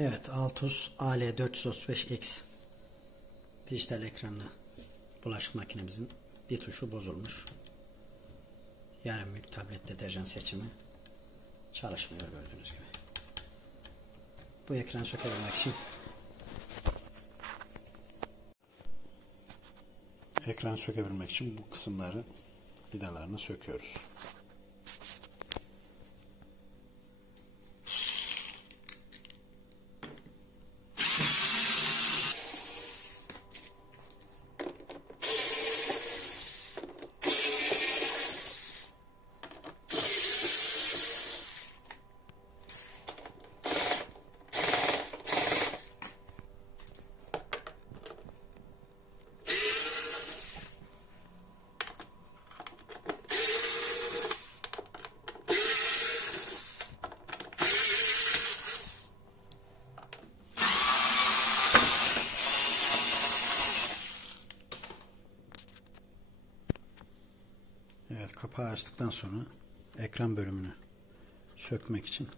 Evet, Altus AL435X dijital ekranlı bulaşık makinemizin bir tuşu bozulmuş. Yarım yük tablet deterjan seçimi çalışmıyor gördüğünüz gibi. Bu ekranı sökebilmek için bu kısımları vidalarını söküyoruz. Evet, kapağı açtıktan sonra ekran bölümünü sökmek için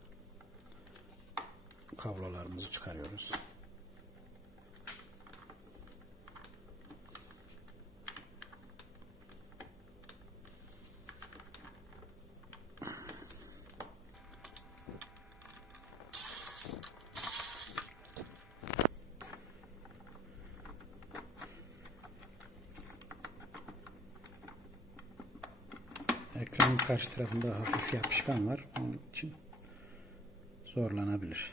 kablolarımızı çıkarıyoruz. Ekranın karşı tarafında hafif yapışkan var. Onun için zorlanabilir.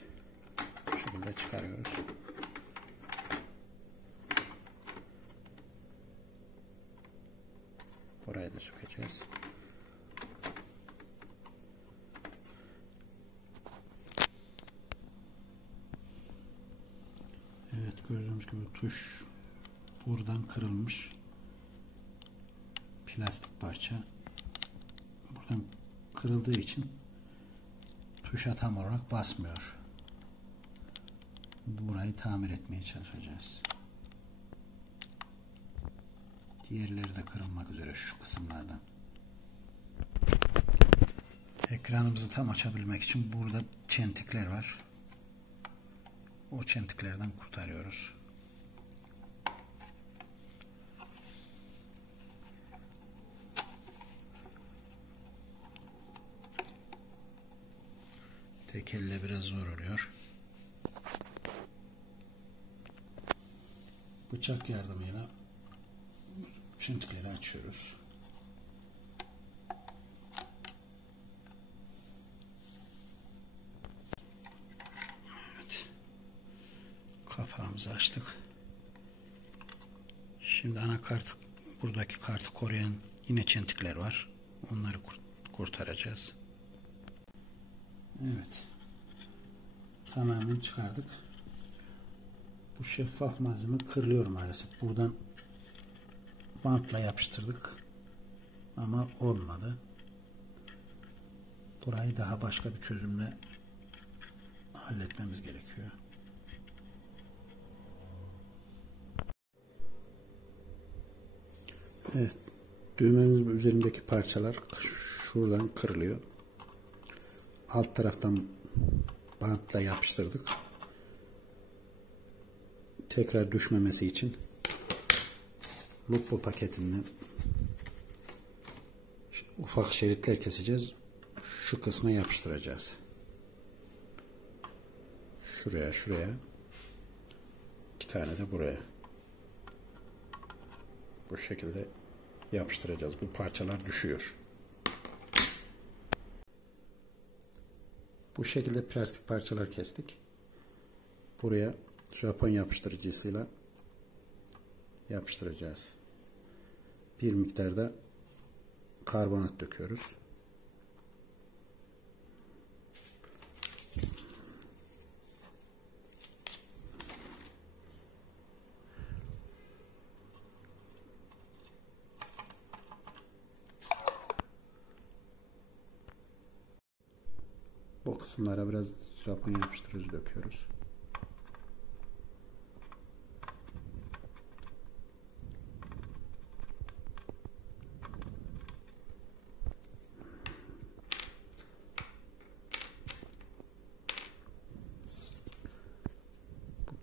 Bu şekilde çıkarıyoruz. Burayı da sökeceğiz. Evet, gördüğünüz gibi tuş buradan kırılmış. Plastik parça. Buradan kırıldığı için tuşa tam olarak basmıyor. Burayı tamir etmeye çalışacağız. Diğerleri de kırılmak üzere şu kısımlardan. Ekranımızı tam açabilmek için burada çentikler var. O çentiklerden kurtarıyoruz. Tek elle biraz zor oluyor. Bıçak yardımıyla çentikleri açıyoruz. Evet. Kapağımızı açtık. Şimdi anakart, buradaki kartı koruyan yine çentikler var. Onları kurtaracağız. Evet. Tamamen çıkardık. Bu şeffaf malzeme kırılıyor maalesef. Buradan bantla yapıştırdık. Ama olmadı. Burayı daha başka bir çözümle halletmemiz gerekiyor. Evet. Düğmemizin üzerindeki parçalar şuradan kırılıyor. Alt taraftan bantla yapıştırdık. Tekrar düşmemesi için lupo paketinden ufak şeritler keseceğiz. Şu kısma yapıştıracağız. Şuraya. 2 tane de buraya. Bu şekilde yapıştıracağız. Bu parçalar düşüyor. Bu şekilde plastik parçalar kestik. Buraya Japon yapıştırıcısıyla yapıştıracağız. Bir miktarda karbonat döküyoruz. Bu kısımlara biraz Japon yapıştırıcı döküyoruz.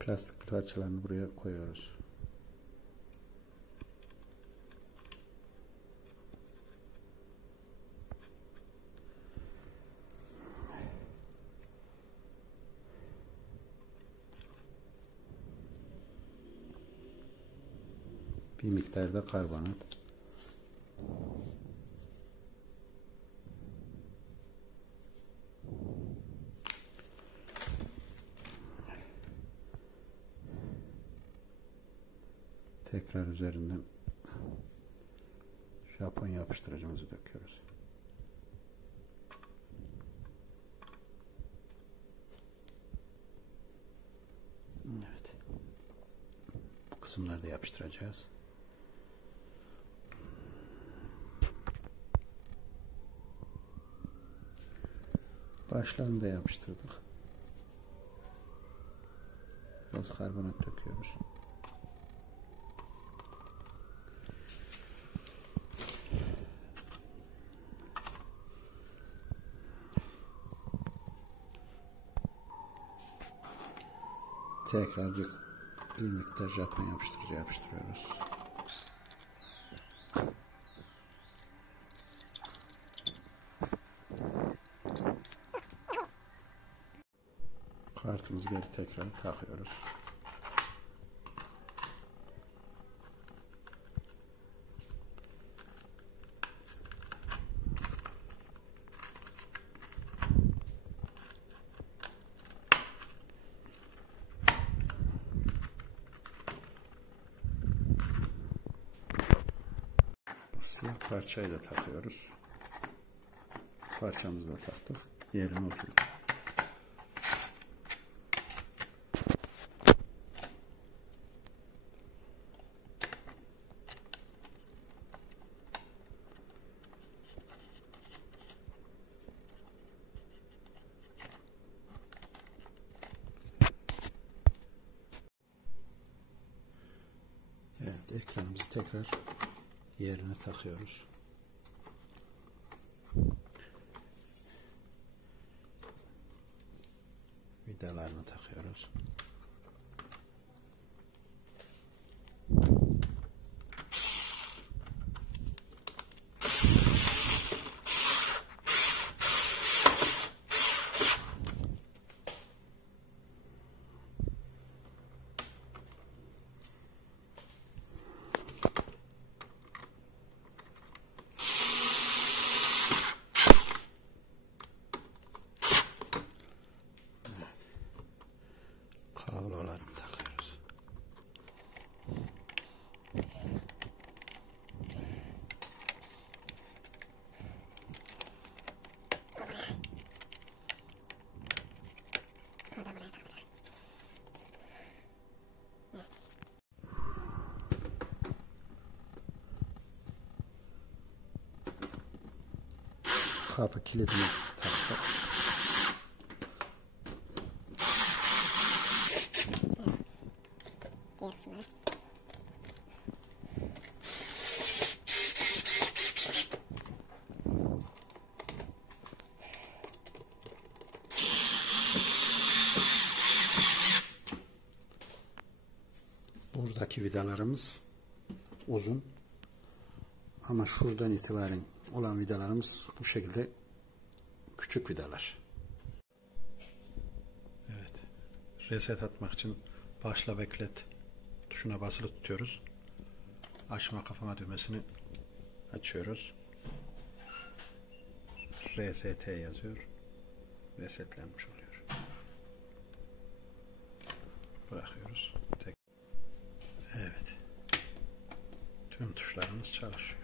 Plastik parçalarını buraya koyuyoruz. Bir miktar da karbonat. Tekrar üzerinden Japon yapıştırıcımızı döküyoruz. Evet. Bu kısımları da yapıştıracağız. Başlarını da yapıştırdık. Biraz karbonat döküyoruz. Tekrar bir miktar Japon yapıştırıcı yapıştırıyoruz. Kartımızı geri tekrar takıyoruz. Siyah parçayı da takıyoruz. Parçamızı da taktık. Yerine oturdu. Evet, ekranımızı tekrar yerine takıyoruz. Vidalarını takıyoruz. Kablolarını takıyoruz. Kapı kilidini taktık. Buradaki vidalarımız uzun ama şuradan itibaren olan vidalarımız bu şekilde küçük vidalar. Evet. Reset atmak için başla beklet tuşuna basılı tutuyoruz. Açma kapama düğmesini açıyoruz. RST yazıyor. Resetlenmiş oluyor. Bırakıyoruz. Evet. Tüm tuşlarımız çalışıyor.